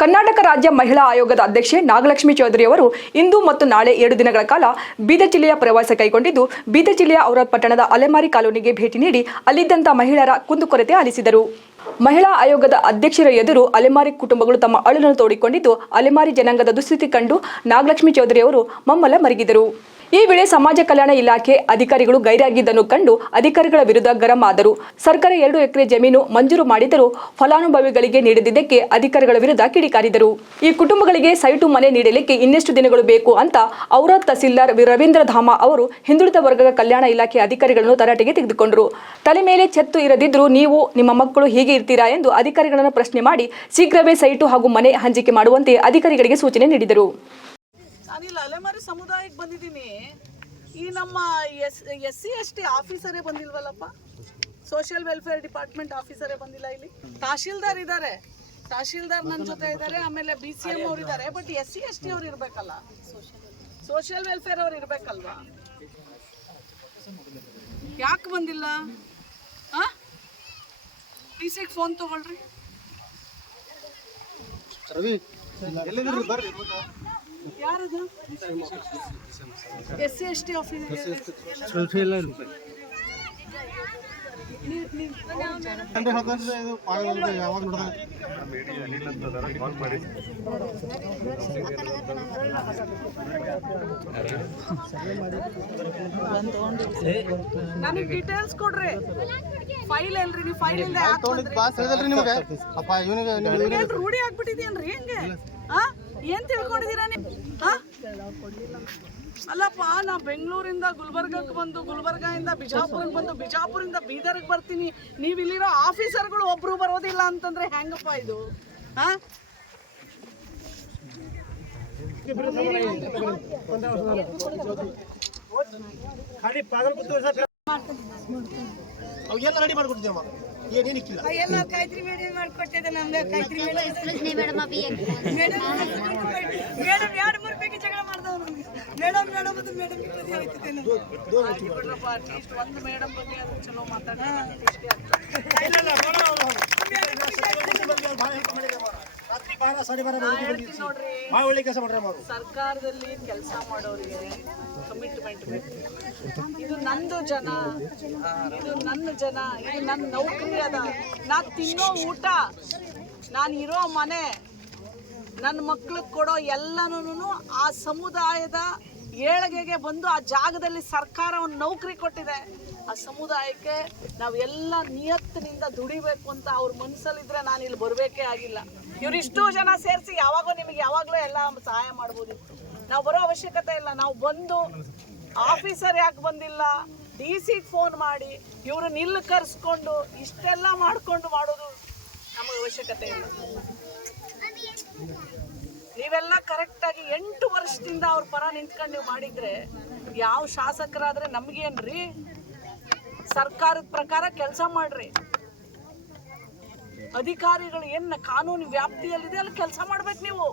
ಕರ್ನಾಟಕ ರಾಜ್ಯ ಮಹಿಳಾ ಆಯೋಗದ ಅಧ್ಯಕ್ಷೆ ನಾಗಲಕ್ಷ್ಮಿ ಚೌಧರಿ ಅವರು ಇಂದು ಮತ್ತು ನಾಳೆ ಎರಡು ದಿನಗಳ ಕಾಲ ಬೀದರ್ ಜಿಲ್ಲೆಯ ಪ್ರವಾಸ ಕೈಗೊಂಡಿದ್ದು, ಬೀದರ್ ಜಿಲ್ಲೆಯ ಅವರ ಪಟ್ಟಣದ ಅಲೆಮಾರಿ ಕಾಲೋನಿಗೆ ಭೇಟಿ ನೀಡಿ ಅಲ್ಲಿದ್ದಂಥ ಮಹಿಳೆಯರ ಕುಂದುಕೊರತೆ ಆಲಿಸಿದರು. ಮಹಿಳಾ ಆಯೋಗದ ಅಧ್ಯಕ್ಷರ ಎದುರು ಅಲೆಮಾರಿ ಕುಟುಂಬಗಳು ತಮ್ಮ ಅಳಲನ್ನು ತೋಡಿಕೊಂಡಿದ್ದು, ಅಲೆಮಾರಿ ಜನಾಂಗದ ದುಸ್ಥಿತಿ ಕಂಡು ನಾಗಲಕ್ಷ್ಮಿ ಚೌಧರಿ ಅವರು ಮಮ್ಮಲ ಮರಗಿದರು. ಈ ವೇಳೆ ಸಮಾಜ ಕಲ್ಯಾಣ ಇಲಾಖೆ ಅಧಿಕಾರಿಗಳು ಗೈರಾಗಿದ್ದನ್ನು ಕಂಡು ಅಧಿಕಾರಿಗಳ ವಿರುದ್ಧ ಗರಂ ಆದರು. ಸರ್ಕಾರ ಎರಡು ಎಕರೆ ಜಮೀನು ಮಂಜೂರು ಮಾಡಿದರೂ ಫಲಾನುಭವಿಗಳಿಗೆ ನೀಡದಿದ್ದಕ್ಕೆ ಅಧಿಕಾರಿಗಳ ವಿರುದ್ಧ ಕಿಡಿಕಾರಿದರು. ಈ ಕುಟುಂಬಗಳಿಗೆ ಸೈಟು ಮನೆ ನೀಡಲಿಕ್ಕೆ ಇನ್ನೆಷ್ಟು ದಿನಗಳು ಬೇಕು ಅಂತ ಔರ ತಹಸೀಲ್ದಾರ್ ರವೀಂದ್ರ ಧಾಮ ಅವರು ಹಿಂದುಳಿದ ವರ್ಗದ ಕಲ್ಯಾಣ ಇಲಾಖೆ ಅಧಿಕಾರಿಗಳನ್ನು ತರಾಟೆಗೆ ತೆಗೆದುಕೊಂಡರು. ತಲೆ ಮೇಲೆ ಛತ್ತು ಇರದಿದ್ದರೂ ನೀವು ನಿಮ್ಮ ಮಕ್ಕಳು ಹೀಗೆ ಇರ್ತೀರಾ ಎಂದು ಅಧಿಕಾರಿಗಳನ್ನು ಪ್ರಶ್ನೆ ಮಾಡಿ ಶೀಘ್ರವೇ ಸೈಟು ಹಾಗೂ ಮನೆ ಹಂಚಿಕೆ ಮಾಡುವಂತೆ ಅಧಿಕಾರಿಗಳಿಗೆ ಸೂಚನೆ ನೀಡಿದರು. ಅಲೆಮಾರಿ ಸಮುದಾಯಕ್ಕೆ ಬಂದಿದ್ದೀನಿ. ಈ ನಮ್ಮ S S C, S T ಆಫೀಸರೇ ಬಂದಿಲ್ವಲ್ಲಪ್ಪ? ಸೋಷಿಯಲ್ ವೆಲ್ಫೇರ್ ಡಿಪಾರ್ಟ್ಮೆಂಟ್ ಆಫೀಸರೇ ಬಂದಿಲ್ಲ ಇಲ್ಲಿ. ತಹಶೀಲ್ದಾರ್ ಇದ್ದಾರೆ ತಹಶೀಲ್ದಾರ್ ನನ್ನ ಜೊತೆ ಇದ್ದಾರೆ ಆಮೇಲೆ ಬಿ ಸಿ ಎಂ ಅವ್ರು ಇದ್ದಾರೆ but S C, S T ಅವ್ರು ಇರಬೇಕಲ್ಲ? ಸೋಷಿಯಲ್ ವೆಲ್ಫೇರ್ ಅವ್ರು ಇರಬೇಕಲ್ವಾ? ಯಾಕೆ ಬಂದಿಲ್ಲ? ಟಿ ಸಿಗೆ ಫೋನ್ ತಗೊಳ್ರಿ. ರವಿ ಬರ್ರಿ. ಯಾರದು? S C S T office ನನಗೆ ಡೀಟೇಲ್ಸ್ ಕೊಡ್ರಿ. ಫೈಲ್ ಎಲ್ರಿ ನೀವು ಫೈಲ್ ಪಾಸ್ ನಿಮಗೆ? ಅಪ್ಪ ಇವನಿಗೆ ರೂಢಿ ಆಗ್ಬಿಟ್ಟಿದ್ಯನ್ರಿ? ಹೆಂಗೆ? ಆ? ಏನ್ ನೀವು? ಆ? ಅಲ್ಲಪ್ಪ ನಾ ಬೆಂಗಳೂರಿಂದ ಗುಲ್ಬರ್ಗಕ್ಕೆ ಬಂದು ಗುಲ್ಬರ್ಗದಿಂದ ಬಿಜಾಪುರಕ್ಕೆ ಬಂದು ಬಿಜಾಪುರಿಂದ ಬೀದರ್ಗೆ ಬರ್ತೀನಿ. ನೀವು ಇಲ್ಲಿರೋ ಆಫೀಸರ್ಗಳು ಒಬ್ರು ಬರೋದಿಲ್ಲ ಅಂತಂದ್ರೆ ಹೆಂಗಪ್ಪ ಇದು? ಹಾ? ರೆಡಿ ಮಾಡ್ಕೊಟ್ಟಿದ್ದೇವ ಏನೇನಿಕ್ಕಿಲ್ಲ. ಎಲ್ಲ ಕಾಯ್ತ್ರಿ ಮೇಡಮ್ ಮಾಡ್ಕೊಟ್ಟಿದ್ದೆ ನಮ್ಗೆ ಕಾಯ್ತ್ರಿ ಮೇಡಮ್ ಮೇಡಮ್ ಮೇಡಮ್ ಎರಡು ಮೂರು ರೂಪಾಯಿಗೆ ಜಗಳ ಮಾಡ್ದವ್ ನಮ್ಗೆ. ಮೇಡಮ್ ಮೇಡಮ್ ಅದು ಮೇಡಮ್ ಮದುವೆ ಆಯ್ತಿದೆ ಒಂದು ಮೇಡಮ್ ಬಗ್ಗೆ ಚಲೋ ಮಾತಾಡ್ತಾರೆ ನೋಡ್ರಿ. ಭಾಳ ಒಳ್ಳೆ ಕೆಲಸ ಮಾಡ್ರಿ ಅವರು ಸರ್ಕಾರದಲ್ಲಿ ಕೆಲಸ ಮಾಡೋರಿಗೆ ಕಮಿಟ್ಮೆಂಟ್ ಬೇಕು. ಇದು ನಂದು ಜನ ಇದು ನನ್ನ ಜನ ಇದು ನನ್ನ ನೌಕರಿ ಅದ. ನಾ ತಿನ್ನೋ ಊಟ ನಾನು ಇರೋ ಮನೆ ನನ್ನ ಮಕ್ಳಿಗೆ ಕೊಡೋ ಎಲ್ಲನೂ ಆ ಸಮುದಾಯದ ಏಳಿಗೆಗೆ ಬಂದು ಆ ಜಾಗದಲ್ಲಿ ಸರ್ಕಾರ ಒಂದು ನೌಕರಿ ಕೊಟ್ಟಿದೆ. ಆ ಸಮುದಾಯಕ್ಕೆ ನಾವೆಲ್ಲ ನಿಯತ್ತಿನಿಂದ ದುಡಿಬೇಕು ಅಂತ ಅವ್ರ ಮನಸ್ಸಲ್ಲಿದ್ದರೆ ನಾನು ಇಲ್ಲಿ ಬರಬೇಕೇ ಆಗಿಲ್ಲ. ಇವರಿಷ್ಟು ಜನ ಸೇರಿಸಿ ಯಾವಾಗೋ ನಿಮಗೆ ಯಾವಾಗಲೂ ಎಲ್ಲ ಸಹಾಯ ಮಾಡ್ಬೋದಿತ್ತು ನಾವು ಬರೋ ಅವಶ್ಯಕತೆ ಇಲ್ಲ. ನಾವು ಬಂದು ಆಫೀಸರ್ ಯಾಕೆ ಬಂದಿಲ್ಲ? ಡಿ ಸಿಗೆ ಫೋನ್ ಮಾಡಿ ಇವರು ನಿಲ್ಲು ಕರೆಸ್ಕೊಂಡು ಇಷ್ಟೆಲ್ಲ ಮಾಡಿಕೊಂಡು ಮಾಡೋದು ನಮಗೆ ಅವಶ್ಯಕತೆ ಇಲ್ಲ. ನೀವೆಲ್ಲ ಕರೆಕ್ಟಾಗಿ ಎಂಟು ವರ್ಷದಿಂದ ಅವ್ರ ಪರ ನಿಂತ್ಕೊಂಡು ನೀವು ಮಾಡಿದ್ರೆ ಯಾವ ಶಾಸಕರಾದ್ರೆ ರೀ ಸರ್ಕಾರದ ಪ್ರಕಾರ ಕೆಲಸ ಮಾಡ್ರಿ. ಅಧಿಕಾರಿಗಳು ಏನ್ ಕಾನೂನು ವ್ಯಾಪ್ತಿಯಲ್ಲಿದೆ ಅಲ್ಲಿ ಕೆಲಸ ಮಾಡ್ಬೇಕು ನೀವು.